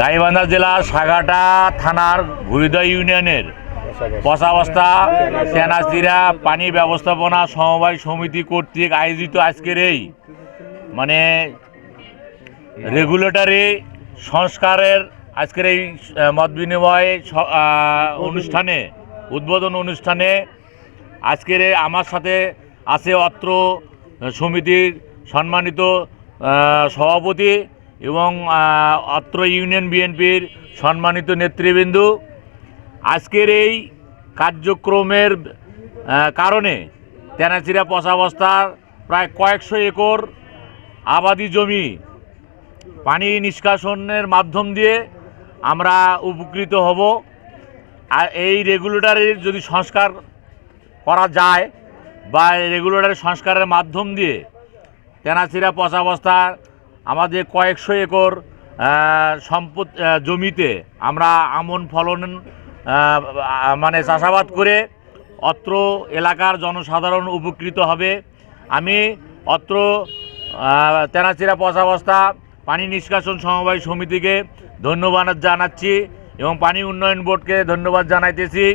গাইবান্ধা জেলার সাগাটা থানার ঘুরিদা ইউনিয়নের পশাবস্তা সেনাচিরা পানি ব্যবস্থাপনা সমবায় সমিতি কর্তৃক আয়োজিত আজকের এই মানে রেগুলেটরি সংস্কারের আজকের এই মত বিনিময় অনুষ্ঠানে, উদ্বোধন অনুষ্ঠানে আজকের আমার সাথে আছে অত্র সমিতির সম্মানিত সভাপতি এবং অত্র ইউনিয়ন বিএনপির সম্মানিত নেতৃবৃন্দ, আজকের এই কার্যক্রমের কারণে তেনাচিরা পচাবস্থার প্রায় কয়েকশো একর আবাদি জমি পানি নিষ্কাশনের মাধ্যম দিয়ে আমরা উপকৃত হব। আর এই রেগুলেটরের যদি সংস্কার করা যায় বা রেগুলেটরের সংস্কারের মাধ্যম দিয়ে তেনাচিরা পচাবস্থার আমাদের কয়েকশো একর সম্পদ জমিতে আমরা আমন ফলন মানে চাষাবাদ করে অত্র এলাকার জনসাধারণ উপকৃত হবে। আমি অত্র তেনাচিরা পচাবস্থা পানি নিষ্কাশন সমবায় সমিতিকে ধন্যবাদ জানাচ্ছি এবং পানি উন্নয়ন বোর্ডকে ধন্যবাদ জানাইতেছি।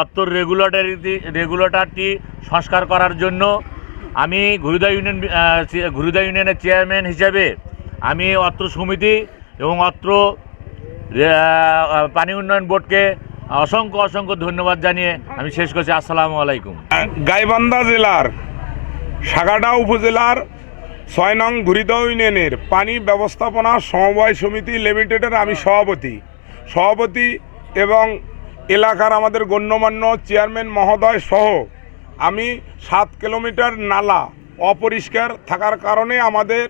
অত্র রেগুলেটরি রেগুলেটরটি সংস্কার করার জন্য আমি ঘুরিদা ইউনিয়ন ঘুরিদা ইউনিয়নের চেয়ারম্যান হিসাবে আমি অত্র সমিতি এবং অত্র পানি উন্নয়ন বোর্ডকে অসংখ্য অসংখ্য ধন্যবাদ জানিয়ে আমি শেষ করছি। আসসালামু আলাইকুম। গাইবান্ধা জেলার সাগাডা উপজেলার ছয় নং ঘুরিদা ইউনিয়নের পানি ব্যবস্থাপনা সমবায় সমিতি লিমিটেডের আমি সভাপতি। সভাপতি এবং এলাকার আমাদের গণ্যমান্য চেয়ারম্যান মহোদয় সহ আমি সাত কিলোমিটার নালা অপরিষ্কার থাকার কারণে আমাদের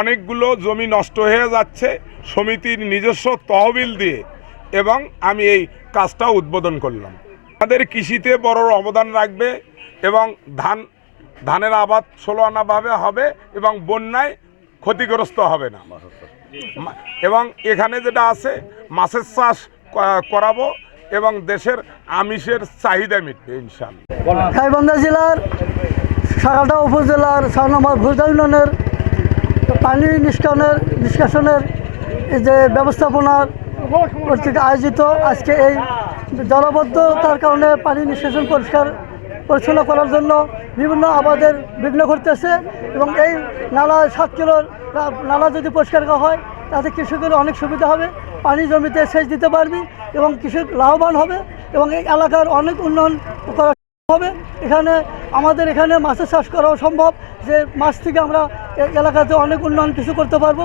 অনেকগুলো জমি নষ্ট হয়ে যাচ্ছে সমিতির নিজস্ব তহবিল দিয়ে এবং আমি এই কাজটা উদ্বোধন করলাম। আমাদের কৃষিতে বড় অবদান রাখবে এবং ধান ধানের আবাদ ষোলো আনাভাবে হবে এবং বন্যায় ক্ষতিগ্রস্ত হবে না। এবং এখানে যেটা আছে মাছের চাষ করাবো এবং দেশের আমিষের চাহিদা মিটবে ইনশাল্লাহ জেলার সাগাটা উপজেলার ছয় নম্বর ভুজা ইউনিয়নের পানি নিষ্কাশনের নিষ্কাশনের যে ব্যবস্থাপনার আয়োজিত আজকে এই জলবদ্ধতার কারণে পানি নিষ্কাশন পরিষ্কার পরিচ্ছন্ন করার জন্য বিভিন্ন আবাদের বিঘ্ন ঘটতেছে এবং এই নালা সাত কিলোর নালা যদি পরিষ্কার করা হয় তাতে কৃষকের অনেক সুবিধা হবে পানি জমিতে সেচ দিতে পারবি এবং কৃষক লাভবান হবে এবং এই এলাকার অনেক উন্নয়ন করা হবে। এখানে আমাদের এখানে মাছের চাষ করাও সম্ভব যে মাছ থেকে আমরা এই এলাকাতে অনেক উন্নয়ন কিছু করতে পারব।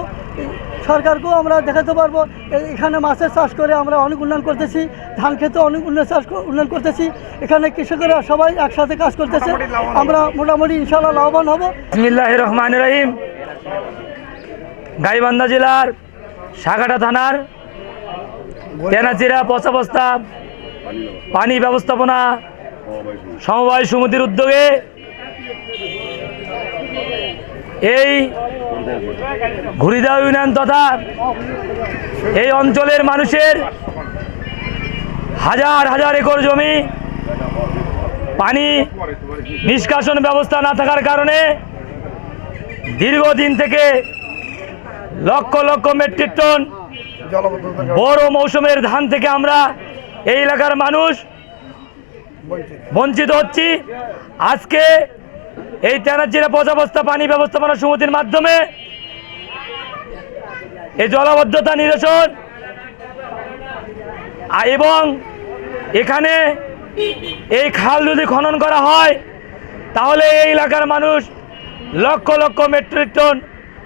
সরকারকেও আমরা দেখাতে পারব এখানে মাছের চাষ করে আমরা অনেক উন্নয়ন করতেছি ধান খেতে অনেক উন্নয়ন চাষ উন্নয়ন করতেছি। এখানে কৃষকেরা সবাই একসাথে কাজ করতেছে। আমরা মোটামুটি ইনশাল্লাহ লাভবান হব। রহমান রহিম। গাইবান্ধা জেলার সাগাটা থানার তেনাচিরা পচাবস্তা পানি ব্যবস্থাপনা সমবায় সমিতির উদ্যোগে এই ঘুরিদা ইউনিয়ন তথা এই অঞ্চলের মানুষের হাজার হাজার একর জমি পানি নিষ্কাশন ব্যবস্থা না থাকার কারণে দীর্ঘদিন থেকে লক্ষ লক্ষ মেট্রিক টন বড় মৌসুমের ধান থেকে আমরা এই এলাকার মানুষ বঞ্চিত হচ্ছি। আজকে এই তেনাজিরা পচাবস্থা পানি ব্যবস্থাপনা সমিতির মাধ্যমে এই জলাবদ্ধতা নিরসন এবং এখানে এই খাল যদি খনন করা হয়, তাহলে এই এলাকার মানুষ লক্ষ লক্ষ মেট্রিক টন